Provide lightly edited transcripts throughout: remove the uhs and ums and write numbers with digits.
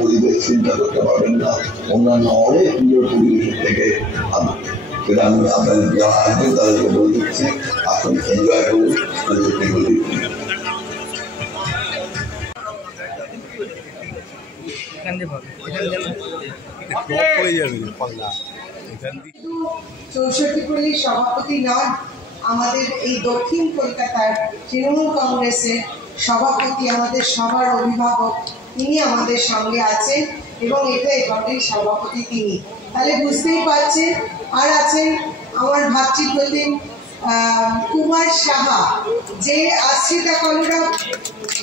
পরিবেশ চিন্তা করতে পারবেন না, অন্যান্য অনেক প্রিয় পরিবেশের থেকে সেটা আমি আপনাদের যারা আসবেন তাদেরকে বলে দিচ্ছি, আসুন এনজয় করুন, তাদেরকে বলে দিচ্ছি। চৌষট্টিপল্লীর সভাপতি নন, আমাদের এই দক্ষিণ কলকাতার তৃণমূল কংগ্রেসের সভাপতি, আমাদের সবার অভিভাবক, তিনি আমাদের সঙ্গে আছেন এবং এটা এবারের সভাপতি তিনি। তাহলে বুঝতেই পারছেন। আর আছেন আমার ভাতৃপ্রতিম কুমার সাহা, যে আশ্রিতা কলরা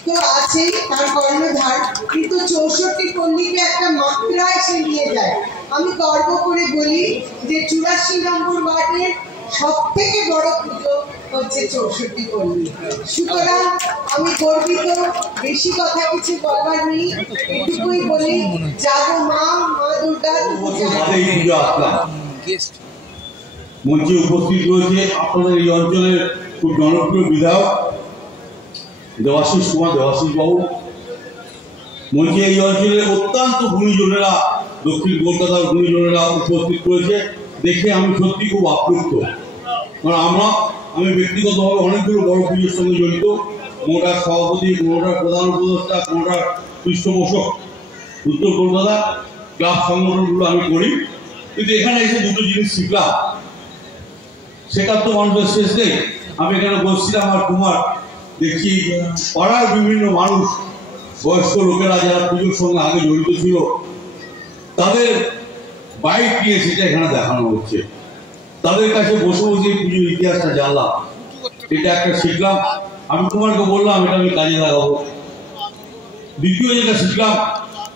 তো আছেই, তার কর্ণধার, কিন্তু 64 পল্লীকে একটা মাত্রায় সে নিয়ে যায়। আমি গর্ব করে বলি যে 84 নম্বর ওয়ার্ডের সব থেকে বড় পুজো হচ্ছে 64 পল্লী। সুতরাং আমি গর্বিত, বেশি কথা কিছু বলবার নেই, এটুকুই বলি, যাবো মা দুর্গা। মঞ্চে উপস্থিত রয়েছে আপনাদের এই অঞ্চলের খুব জনপ্রিয় বিধায়ক দেবাশিস কুমার, দেবাশিস বাবু। মঞ্চে এই অঞ্চলের অত্যন্ত গুণীজনেরা, দক্ষিণ কলকাতার গুণীজনেরা উপস্থিত রয়েছে। দেখে আমি সত্যি খুব আপ্লুত, কারণ আমি ব্যক্তিগতভাবে অনেকগুলো বড় পুজোর সঙ্গে জড়িত। কোনোটার সভাপতি, কোনোটার প্রধান উপদেষ্টা, কোনোটার পৃষ্ঠপোষক, উত্তর কলকাতা ক্লাব সংগঠনগুলো আমি করি। কিন্তু এখানে এসে দুটো জিনিস শিখলাম, সেটার তো মানুষের শেষ নেই। আমি এখানে বসছিলাম আর কুমার দেখছি পাড়ার বিভিন্ন মানুষ, বয়স্ক লোকেরা যারা পুজোর সঙ্গে আগে জড়িত ছিল, তাদের বাইক নিয়ে সেটা এখানে দেখানো হচ্ছে। তাদের কাছে বসে বসে পুজোর ইতিহাসটা জানলাম, এটা একটা শিখলাম। আমি কুমারকে বললাম এটা আমি কাজে লাগাবো। দ্বিতীয় যেটা শিখলাম,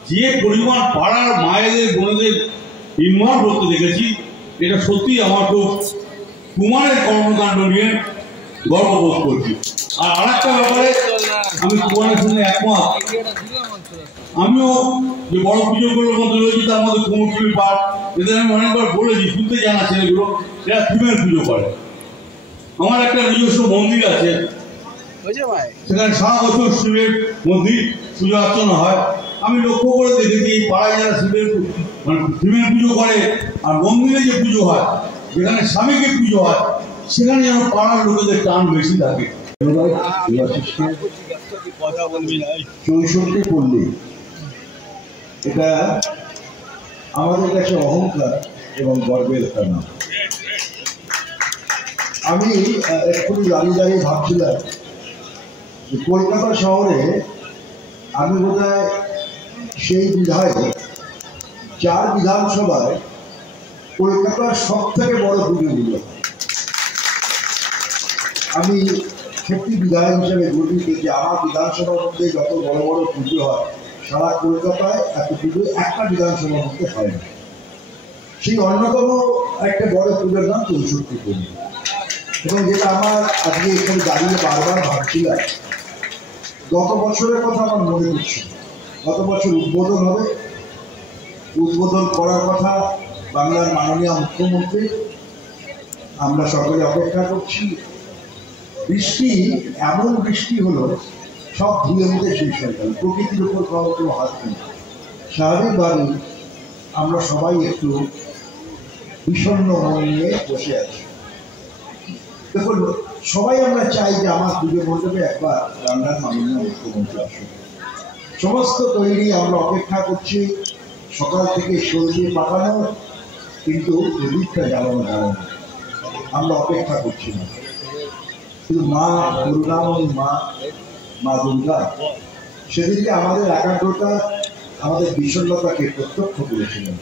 যে পরিমাণ পাড়ার মায়েদের বোনেদের ইনভলভ করতে দেখেছি, এটা সত্যি আমার খুব কুমারের কর্মকাণ্ড নিয়ে গর্ববোধ করছি। আর আরেকটা ব্যাপারে আমি কুমারের সঙ্গে একমত, আমিও যে বড় পুজোগুলোর মধ্যে রয়েছে তার মধ্যে কুমোরটুলি পাঠ, এদের আমি অনেকবার বলেছি, শুনতে জানা ছেলেগুলো, এরা থিমের পুজো করে। আমার একটা নিজস্ব মন্দির আছে, সেখানে সারা বছর শিবের মন্দির পুজো অর্চনা হয়। আমি লক্ষ্য করে দেখেছি এই পাড়ায় যারা শিবের থিমের পুজো করে আর মন্দিরে যে পুজো হয়, যেখানে স্বামীকে পুজো হয়, সেখানে যেন পাড়ার লোকেদের টান বেশি থাকে। 64 পল্লী, এটা আমাদের কাছে অহংকার এবং গর্বের একটা নাম। আমি এক্ষুনি দাঁড়িয়ে ভাবছিলাম যে কলকাতা শহরে আমি বোধহয় সেই বিধায়ক যার বিধানসভায় কলকাতার সব থেকে বড় পুজোগুলো। আমি সত্যি বিধায়ক হিসেবে গর্বিত যে আমার বিধানসভার মধ্যে যত বড় বড় পুজো হয়, সারা কলকাতায় এত পুজো একটা বিধানসভার মধ্যে হয় না। সেই অন্যতম একটা বড় পুজোর নাম 64 পল্লী। এবং যেটা আমার আজকে এখানে দাঁড়িয়ে বারবার ভাবছিলাম, গত বছরের কথা আমার মনে পড়ছে। গত বছর উদ্বোধন হবে, উদ্বোধন করার কথা বাংলার মাননীয় মুখ্যমন্ত্রী। আমরা সকলে অপেক্ষা করছি। বৃষ্টি, এমন বৃষ্টি হলো সব ধুয়ে মুখে শেষ হয়ে গেল, প্রকৃতির উপর কোনো হাত নেই। স্বাভাবিকভাবেই আমরা সবাই একটু বিষণ্ণ মন নিয়ে বসে আছি। দেখুন, সবাই আমরা চাই যে আমার পুজো মণ্ডপে একবার বাংলার মাননীয় মুখ্যমন্ত্রী আসুন। সমস্ত তৈরি, আমরা অপেক্ষা করছি সকাল থেকে সরিয়ে পাঠানো, কিন্তু প্রদীপটা জ্বালানো যাবে না। আমরা অপেক্ষা করছি না, কিন্তু মা করুণাময়ী মা দুর্গা সেদিকে আমাদের একাগ্রতা, আমাদের বিষণ্ণতাকে প্রত্যক্ষ করেছিলেন।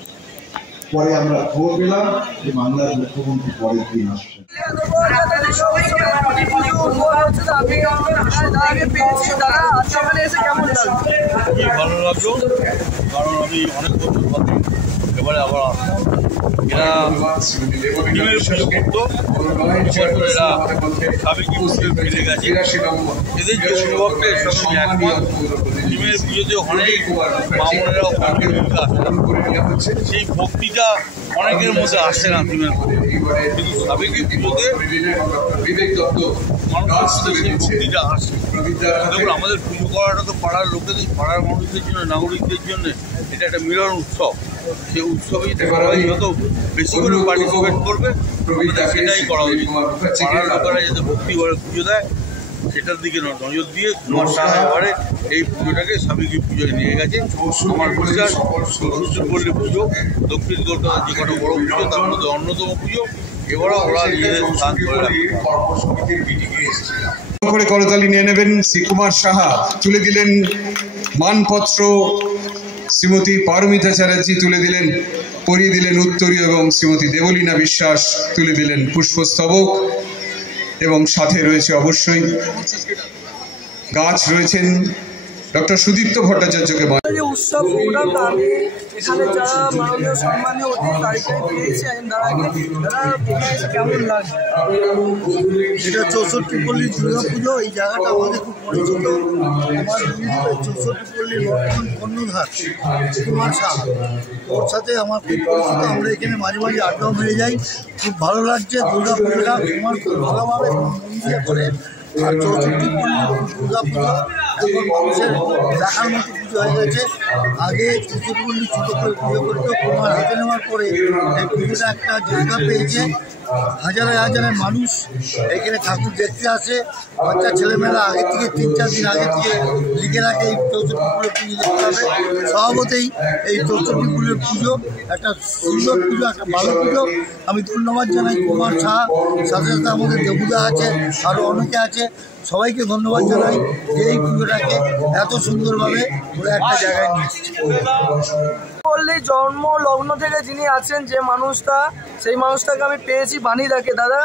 পরে আমরা খবর পেলাম যে বাংলার মুখ্যমন্ত্রী পরের দিন আসছেন। ভালো লাগলো, কারণ আমি অনেক বছর এবারে আবার এরা ডিমের পুজো করতো, এরা সাবেকি মুসলিম ফিরে গেছে। এদের যে অনুভবটা এর সঙ্গে একমত। ডিমের পুজোতে অনেক মামুনেরা ভক্তিটা আসে, সেই ভক্তিটা অনেকের মধ্যে আসে না ডিমের পুজো, কিন্তু সাবেকি পুজোতে মানুষের সেই ভক্তিটা আসে। দেখুন, আমাদের পুজো করাটা তো পাড়ার লোকেদের, পাড়ার মানুষদের জন্য, নাগরিকদের জন্য এটা একটা মিলন উৎসব। সেই উৎসবেই সবাই যত বেশি করে পার্টিসিপেট করবে সেটাই করা উচিত। পাড়ার লোকেরা যাতে ভক্তি করে পুজো দেয় সেটার দিকে নজর দিয়ে কুমার সাহা এবারে এই পুজোটাকে সাবেকি পুজোয় নিয়ে গেছে। আমার বিশ্বাস পল্লী পুজো দক্ষিণ কলকাতার যে কটা বড় পুজো তার মধ্যে অন্যতম পুজো। এবারও ওরা নিজেদের স্থান করে করে করতালি নিয়ে নেবেন। শ্রী কুমার সাহা তুলে দিলেন মানপত্র, শ্রীমতী পারমিতা চ্যাটার্জি তুলে দিলেন, পরিয়ে দিলেন উত্তরীয়, এবং শ্রীমতী দেবলীনা বিশ্বাস তুলে দিলেন পুষ্পস্তবক, এবং সাথে রয়েছে অবশ্যই গাছ রয়েছেন ডক্টর সুদীপ্ত ভট্টাচার্যকে। উৎসব প্রোগ্রামটা আমি এখানে যারা মাননীয় সম্মানীয় অতিথি তারিখে পেয়েছি তারা কেমন লাগে? এটা 64 পল্লী দুর্গা পুজো। এই জায়গাটা আমাদের খুব পরিচিত। আমার 64 পল্লীর বর্তমান কর্ণধার কুমার সাহা, ওর সাথে আমার খুব পরিচিত। আমরা এখানে মাঝে মাঝে আড্ডাও মেরে যাই। খুব ভালো লাগছে দুর্গা পুজোটা কুমার খুব ভালোভাবে করে। আর 64 পল্লী দুর্গা পুজো এখন মানুষের দেখার মতো পুজো হয়ে গেছে। আগে 64 পল্লী ছোটো করে পুজো করতো, কুমার হাতে নেওয়ার পরে এই পুজোটা একটা জায়গা পেয়েছে। হাজারে হাজারে মানুষ এখানে ঠাকুর দেখতে আসে। বাচ্চা ছেলেমেয়েরা আগে থেকে 3-4 দিন আগে থেকে লিখে রাখে এই 64 ফুলের পুজো দেখতে হবে। স্বভাবতেই এই 64 ফুলের পুজো একটা সুন্দর পুজো, একটা ভালো পুজো। আমি ধন্যবাদ জানাই কুমার সাহা, সাথে সাথে আমাদের দেবুদা আছে, আরও অনেকে আছে। সবাইকে ধন্যবাদ জানাই এই পুজোটাকে এত সুন্দরভাবে ওরা একটা জায়গায় নিয়ে এসেছে। পল্লী জন্ম লগ্ন থেকে যিনি আছেন যে মানুষটা, সেই মানুষটাকে আমি পেয়েছি বাণীদাকে। দাদা,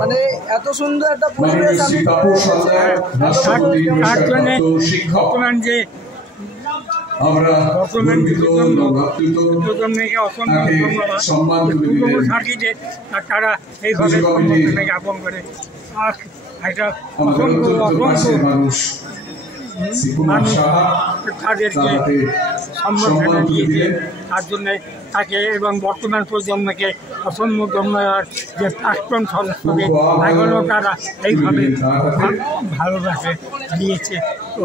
মানে এত সুন্দর একটা পরিবেশ আমি তারা এইভাবে জ্ঞাপন করে তাদেরকে সম্বর্ধনা দিয়েছে। তার জন্য তাকে এবং বর্তমান প্রজন্মকে অসংখ্য ধন্যবাদ। যে প্রাক্তন সদস্যকে এখনও তারা এইভাবে ভালোবাসে দিয়েছে।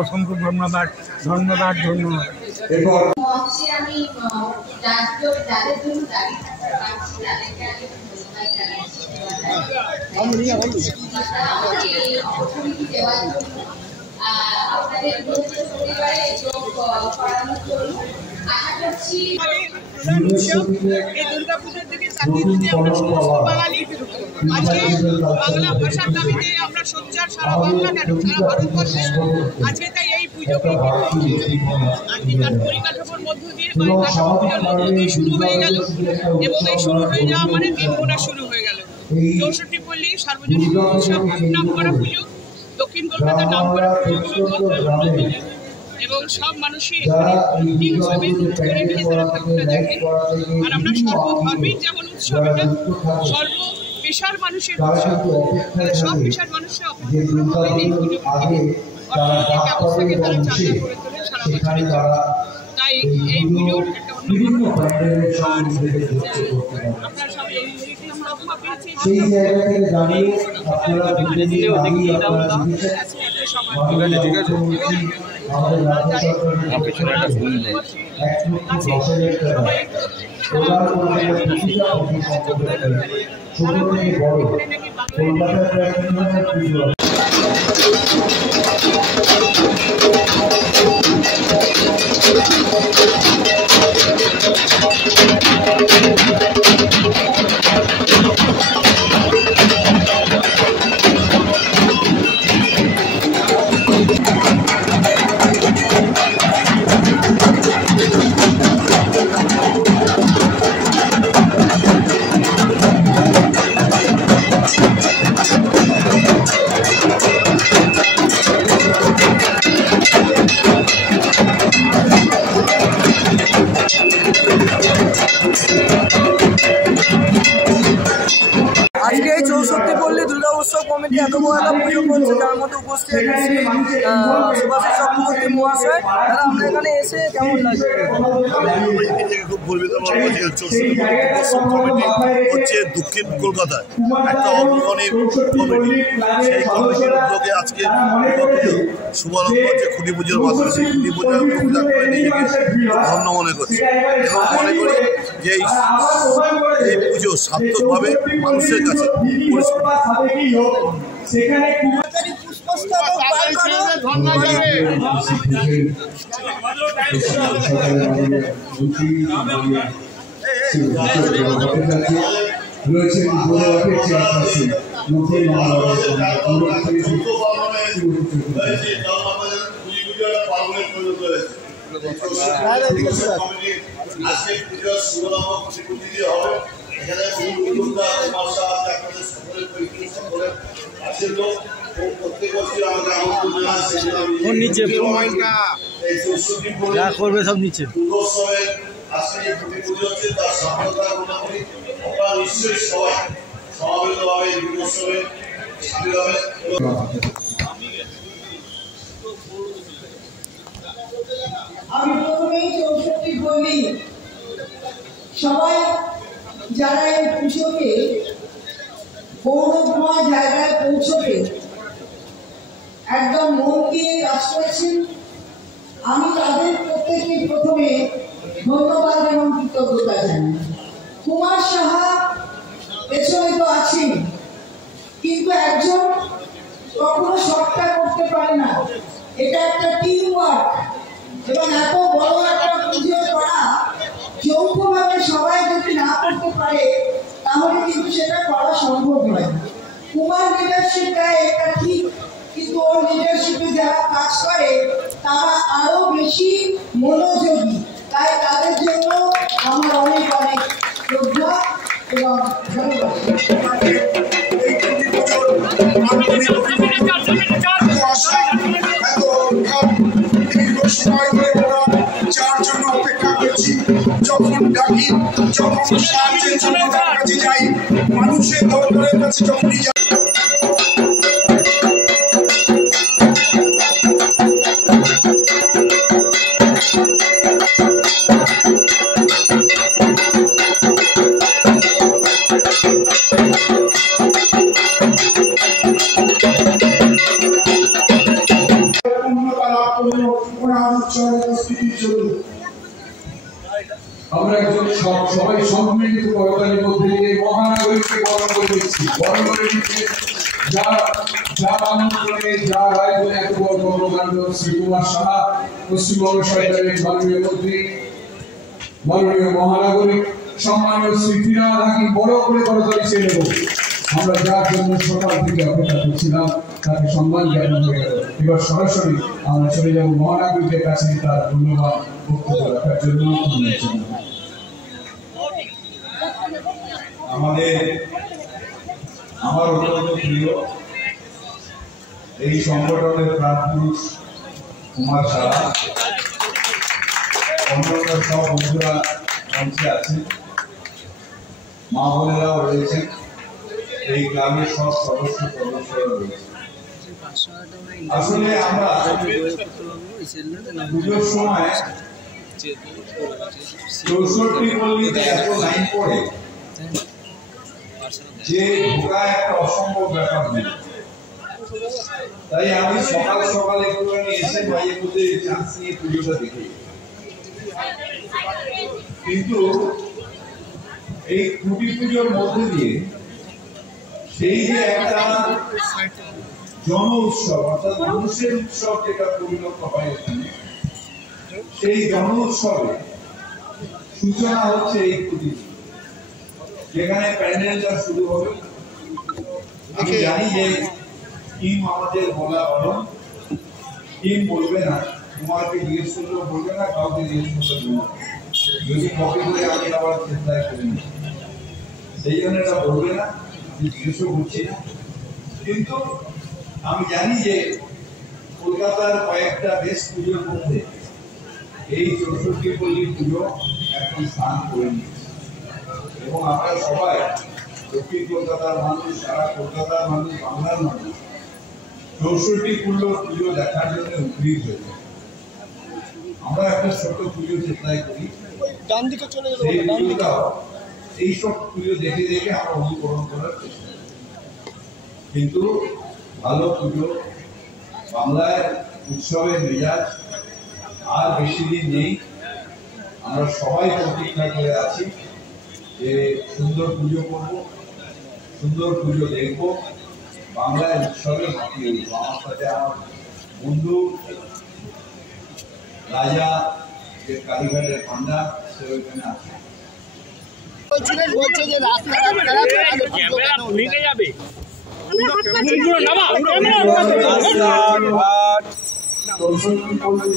অসংখ্য ধন্যবাদ, ধন্যবাদ, ধন্যবাদ। আপনাদের পরিবারে যোগ করানোর জন্য আশা করছি এই দুর্গা পুজোর দিকে তাকিয়ে যদি আমরা সমস্ত বাঙালি আজকে বাংলা ভাষার দাবিতে আমরা সোচ্চার, সারা বাংলা কেন সারা ভারতবর্ষে আজকে তাই এই পুজোকে আজকে তার পরিকাঠামোর মধ্য দিয়ে পুজোর মধ্য দিয়ে শুরু হয়ে গেল, এবং এই শুরু হয়ে যাওয়া মানে দিন গোনা শুরু হয়ে গেল। 64 পল্লী সার্বজনীন উৎসব নাম করা পুজো, দক্ষিণ কলকাতার নাম করা পুজো, এবং সব মানুষই হিসাবে করে নিয়ে তারা ঠাকুরটা দেখে। আর আমরা সর্বধর্মের যেমন উৎসব, এটা সর্বপেশার মানুষের উৎসব, সব পেশার মানুষের অপেক্ষাভাবে এই পুজোকে অর্থনৈতিক ব্যবস্থাকে তারা চালনা করে তোলে সারা বছরের জন্য। তাই এই পুজোর একটা অন্যতম আপনার সবাই এই লক্ষ্য পেয়েছি। উৎসব কমিটি এত বড় একটা পুজো করছে, যার মধ্যে উপস্থিত সুভাষিস চক্রবর্তী মহাশয়। তারা আমরা এখানে এসে কেমন লাগছে? খুব গর্বিত উৎসব কমিটি হচ্ছে দক্ষিণ কলকাতায় একটা অগ্রগণী কমিটি। সেই কমিটির উদ্যোগে আজকে শুভারম্ভ হচ্ছে খুঁটি পুজোর মাধ্যমে। সেই খুঁটি পুজোর পূজা করে নিজেকে ধন্য মনে করছে এবং মনে করি যে এই পুজো সার্থকভাবে মানুষের কাছে আজকে পুজোর শুভারম্ভ খুঁটি হবে। এখানে প্রত্যেক বছর আমাদের আমন্ত্রণ করবে সব নিচে দুর্গোৎসবের আজকে যে খুঁটি পুজো হচ্ছে তার সফলতা কামনা করি। আপনারা নিশ্চয়ই সবাই সমাবেতভাবে এই দুর্গোৎসবে সামিল হবে। আমি প্রথমেই 64 বলি সবাই যারা এই পুজোকে গৌরবময় জায়গায় পৌঁছবে একদম মন দিয়ে কাজ করছেন। আমি তাদের প্রত্যেকে প্রথমে ধন্যবাদ এবং কৃতজ্ঞতা জানাই। কুমার সাহা পেছনে তো আছেন, কিন্তু একজন কখনো শর্টটা করতে পারে না। এটা একটা টিম ওয়ার্ক এবং এত বড় একটা পুজো করা যৌথভাবে সবাই যদি না করতে পারে তাহলে কিন্তু সেটা করা সম্ভব নয়। কুমার লিডারশিপ দেয় এটা ঠিক, কিন্তু ওর লিডারশিপে যারা কাজ করে তারা আরো বেশি মনোযোগী। তাই তাদের জন্য আমার অনেক অনেক শ্রদ্ধা এবং জন্য অপেক্ষা করছি। যখন ডাকি, যখন সাহায্যের জন্য তার কাছে যাই, মানুষের দরকারের কাছে যখনই যাই, আমরা একজন সবাই সম্মিলিত করতালির মধ্যে দিয়ে মহানগরীকে বরণ করে দিচ্ছি। বরণ করে দিচ্ছে যার আমন্ত্রণে, যার আয়োজনে এত বড় কর্মকাণ্ড শ্রী কুমার সাহা, পশ্চিমবঙ্গ সরকারের মাননীয় মন্ত্রী, মাননীয় মহানগরী, সম্মানীয় শ্রী ফিরহাদ হাকিম বড় করে করতালি চেয়ে নেব। আমরা যার জন্য সকাল থেকে অপেক্ষা করছিলাম তাকে সম্মান জ্ঞাপন হয়ে গেল। এবার সরাসরি আমরা চলে যাব মহানগরীদের কাছে তার ধন্যবাদ বক্তব্য রাখার জন্য। আমার অত্যন্ত প্রিয় এই সংগঠনের প্রাণপুরুষ কুমার সাহা, অন্যান্য সব বন্ধুরা মঞ্চে আছেন, মা বোনেরাও রয়েছেন, এই গ্রামের সব সদস্যরা রয়েছে। আসলে আমরা পুজোর সময় 64 পল্লীতে এত লাইন পড়ে যে ঢোকা একটা অসম্ভব ব্যাপার নেই। তাই আমি সকাল সকাল একটুখানি এসে বাইরের মধ্যে চান্স নিয়ে পুজোটা দেখি। কিন্তু এই খুঁটি পুজোর মধ্যে দিয়ে সেই যে একটা জন উৎসব অর্থাৎ মানুষের উৎসব যেটা পরিণত হয় এখানে, সেই জন উৎসবে সূচনা হচ্ছে এই খুঁটি, যেখানে প্যান্ডেলটা শুরু হবে। আমি জানি যে টিম আমাদের বলা হলো, টিম বলবে না, তোমাকে জিজ্ঞেস করলেও বলবে না, কাউকে জিজ্ঞেস করতে বলবে না, যদি কপি করে আমি আবার চিন্তায় করি না, সেই জন্য এটা বলবে না, জিজ্ঞেসও করছি না। কিন্তু আমি জানি যে কলকাতার কয়েকটা বেশ পুজোর মধ্যে এই 64 পল্লী পুজো এখন স্থান করে নিয়েছে এবং আমরা সবাই দক্ষিণ কলকাতার মানুষ, সারা কলকাতার মানুষ, বাংলার মানুষ 64 পুজো দেখার জন্য উদ্গ্রীব হয়েছে। আমরা একটা ছোট্ট পুজো চেষ্টায় করি, সেই পুজোটাও এইসব পুজো দেখে দেখে আমরা অনুকরণ করার চেষ্টা করি। কিন্তু ভালো পুজো, বাংলায় উৎসবের মেজাজ আর বেশি দিন নেই। আমরা সবাই প্রতীক্ষা করে আছি যে সুন্দর পুজো করব, সুন্দর পুজো দেখব, বাংলায় উৎসবে মাতিয়ে উঠবো। আমার সাথে আমার বন্ধু রাজা, যে কালীঘাটের পান্ডা, সে ওইখানে আছে। বলছে যে রাস্তাঘাট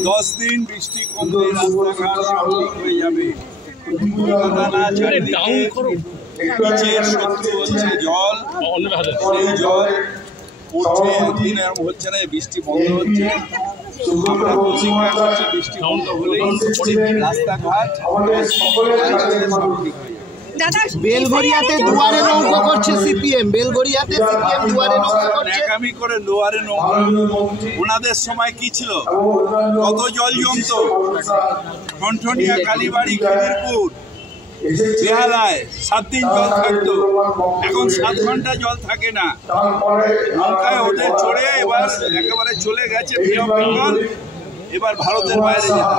10 দিন বৃষ্টি কমলে রাস্তাঘাট সব ঠিক হয়ে যাবে। নিচের শত্রু হচ্ছে জল, সেই জল পড়ছে, একদিন এরকম হচ্ছে না বৃষ্টি বন্ধ হচ্ছে। আমরা প্রতিজ্ঞা করছি বৃষ্টি বন্ধ হলেই রাস্তাঘাট বেলঘরিয়াতে দুয়ারে নৌকো করছে সিপিএম, বেলঘরিয়াতে সিপিএম দুয়ারে নৌকো করছে। একামি করে দুয়ারে নৌকো। ওনাদের সময় কি ছিল, কত জল জমতো, ঠনঠনিয়া, কালীবাড়ি, খিদিরপুর, বেহালায় 7 দিন জল থাকতো। এখন 7 ঘন্টা জল থাকে না। নৌকায় ওঠে চড়ে এবার একেবারে চলে গেছে, এবার ভারতের বাইরে যেতে।